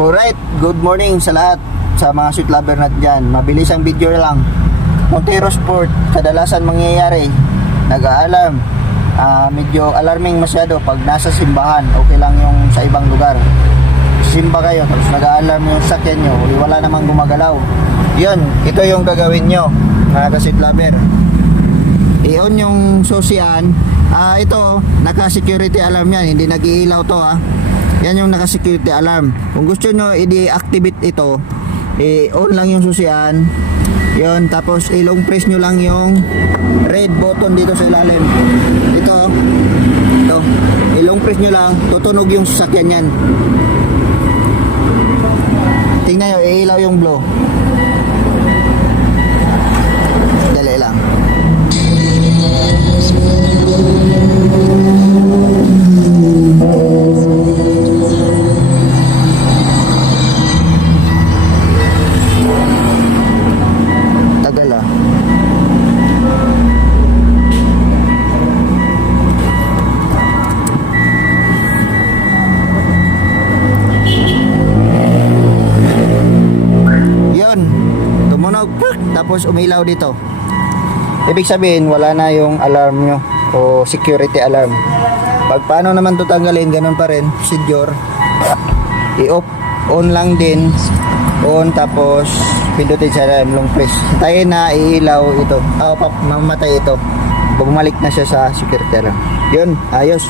Alright, good morning sa lahat, sa mga sweet lover natin dyan. Mabilis ang video lang. Montero Sport, kadalasan mangyayari, nag-aalarm. Medyo alarming masyado pag nasa simbahan. Okay lang yung sa ibang lugar. Simba kayo, tapos nag-aalarm yung sakyan nyo, wala namang gumagalaw. Yun, ito yung gagawin nyo, mga sweet lover. I-on yung susian. Ito, naka-security alarm yan, hindi nag-iilaw to Yan yung naka-security alarm. Kung gusto nyo i-deactivate ito, i-on lang yung susian. Yun, tapos ilong press nyo lang yung red button dito sa ilalim. Ito, ilong press nyo lang, tutunog yung sasakyan yan. Tingnan nyo, iilaw yung blue. Dali lang. Tagal Yun, tumunog, tapos umilaw dito. Ibig sabihin wala na yung alarm nyo o security alarm. Pag paano naman ito tanggalin, ganun pa rin procedure. I-off, on lang din, on, tapos pindutin sa long press. Tayo na iilaw ito, mamatay ito. Bumalik na siya sa security alarm. Yun, ayos.